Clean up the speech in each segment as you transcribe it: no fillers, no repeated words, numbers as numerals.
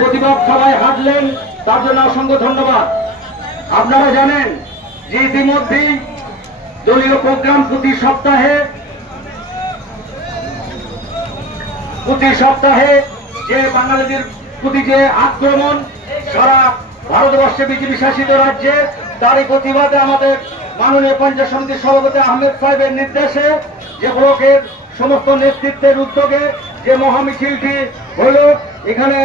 প্রতিবাদ সভায় হাঁটলেন, তার জন্য অসংখ্য ধন্যবাদ। আপনারা জানেন যে ইতিমধ্যেই দলীয় প্রোগ্রাম প্রতি সপ্তাহে যে বাঙালিদের প্রতি যে আক্রমণ সারা ভারতবর্ষে বিজেপি শাসিত রাজ্যে, তারই প্রতিবাদে আমাদের মাননীয় পঞ্চায়েত সমিতির সভাপতি আহমেদ সাহেবের নির্দেশে যে ব্লকের সমস্ত নেতৃত্বের উদ্যোগে যে মহামিছিলটি হল, এখানে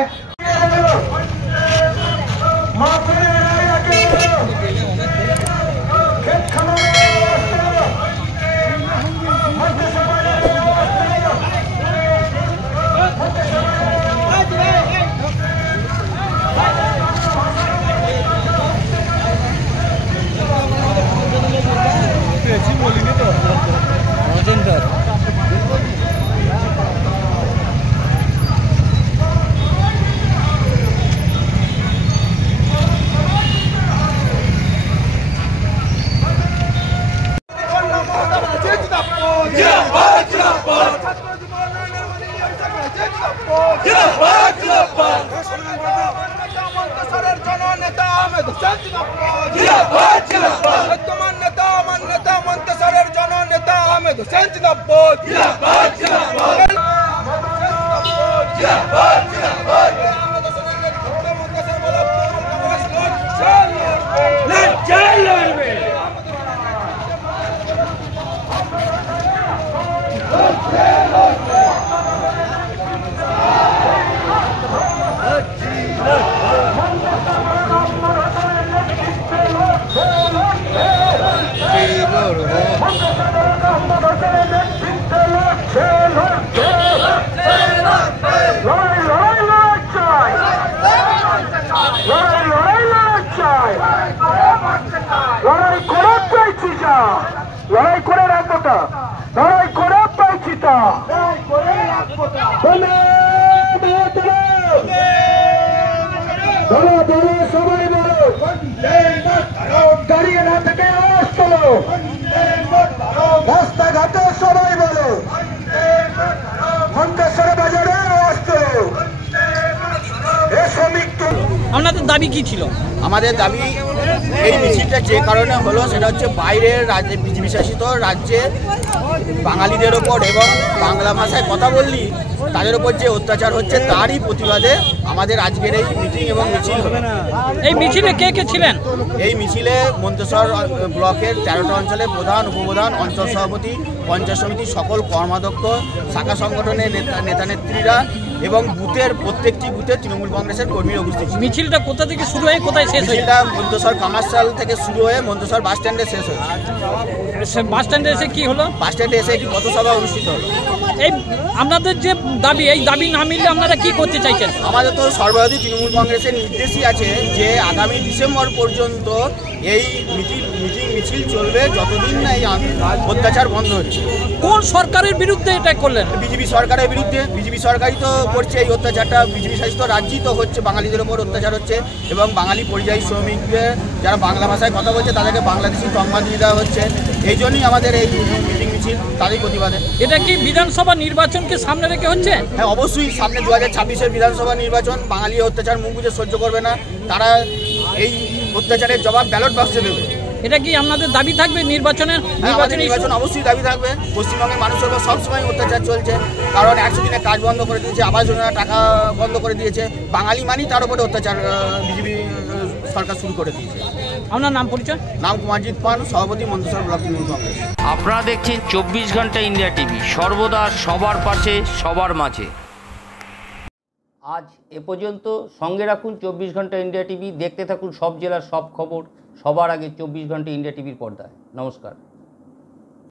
লড়াই করে রাখবো তা, লড়াই করে পাইছি তা, সবাই বলো, দাঁড়িয়ে না থেকে আওয়াজ তোলো, রাস্তাঘাটে সবাই বলো, মন্তেশ্বর বাজারে আওয়াজ তোলো। আপনাদের দাবি কি ছিল? আমাদের দাবি এই মিছিলটা যে কারণে হলো সেটা হচ্ছে বাইরের রাজ্যে বিজেপি শাসিত রাজ্যে বাঙালিদের ওপর এবং বাংলা ভাষায় কথা বললি তাদের ওপর যে অত্যাচার হচ্ছে তারই প্রতিবাদে আমাদের আজকের এই মিটিং এবং মিছিল হলো। এই মিছিলে কে কে ছিলেন? এই মিছিলে মন্তেশ্বর ব্লকের 13টা অঞ্চলের প্রধান, উপপ্রধান, অঞ্চল সভাপতি, পঞ্চায়েত সমিতির সকল কর্মাধ্যক্ষ, শাখা সংগঠনের নেতানেত্রীরা এবং বুথের প্রত্যেকটি বুথে তৃণমূল কংগ্রেসের কর্মীরা উপস্থিত। মিছিলটা কোথা থেকে শুরু হয়ে কোথায় শেষ? মিছিলটা মন্তেশ্বর কামারশাল থেকে শুরু হয়ে মন্তেশ্বর বাস স্ট্যান্ডে শেষ হয়েছে। বাস স্ট্যান্ডে এসে কি হলো? বাস স্ট্যান্ডে এসে একটি পথসভা অনুষ্ঠিত হলো। এই আপনাদের যে দাবি, এই দাবি না মিললে আপনারা কি করতে চাইছেন? আমাদের তো সর্বভারতীয় তৃণমূল কংগ্রেসের নির্দেশই আছে যে আগামী ডিসেম্বর পর্যন্ত এই মিছিল চলবে যতদিন না এই অত্যাচার বন্ধ হচ্ছে। কোন সরকারের বিরুদ্ধে এটা করলেন? বিজেপি সরকারের বিরুদ্ধে। বিজেপি সরকারই তো করছে এই অত্যাচারটা, বিজেপি শাসিত রাজ্যই তো হচ্ছে, বাঙালিদের ওপর অত্যাচার হচ্ছে এবং বাঙালি পরিযায়ী শ্রমিকদের যারা বাংলা ভাষায় কথা বলছে তাদেরকে বাংলাদেশি তকমা দিয়ে দেওয়া হচ্ছে। এই জন্যই আমাদের এই মিছিল, তারই প্রতিবাদে। এটা কি বিধানসভা নির্বাচনকে সামনে রেখে হচ্ছে? হ্যাঁ, অবশ্যই। সামনে 2026-এর বিধানসভা নির্বাচন, বাঙালি অত্যাচার মুখ বুঝে সহ্য করবে না, তারা এই অত্যাচারের জবাব ব্যালট বাক্সে দেবে। এটা কি আপনাদের দাবি থাকবে নির্বাচনের? নির্বাচন অবশ্যই দাবি থাকবে। পশ্চিমবঙ্গের মানুষের উপর সবসময় অত্যাচার চলছে, কারণ 100 দিনের কাজ বন্ধ করে দিয়েছে, আবাস যোজনা টাকা বন্ধ করে দিয়েছে, বাঙালি মানেই তার উপরে অত্যাচার বিজেপি সরকার শুরু করে দিয়েছে। আপনার নাম পরিচয়? নাম কুমারজিৎ পান, সভাপতি মন্তেশ্বর ব্লক তৃণমূল কংগ্রেস। আপনারা দেখছেন 24 ঘন্টা ইন্ডিয়া টিভি, সর্বদা সবার পাশে, সবার মাঝে। আজ এ পর্যন্ত। সঙ্গে রাখুন 24 ঘন্টা ইন্ডিয়া টিভি। দেখতে থাকুন সব জেলার সব খবর সবার আগে 24 ঘন্টা ইন্ডিয়া টিভির পর্দায়। নমস্কার।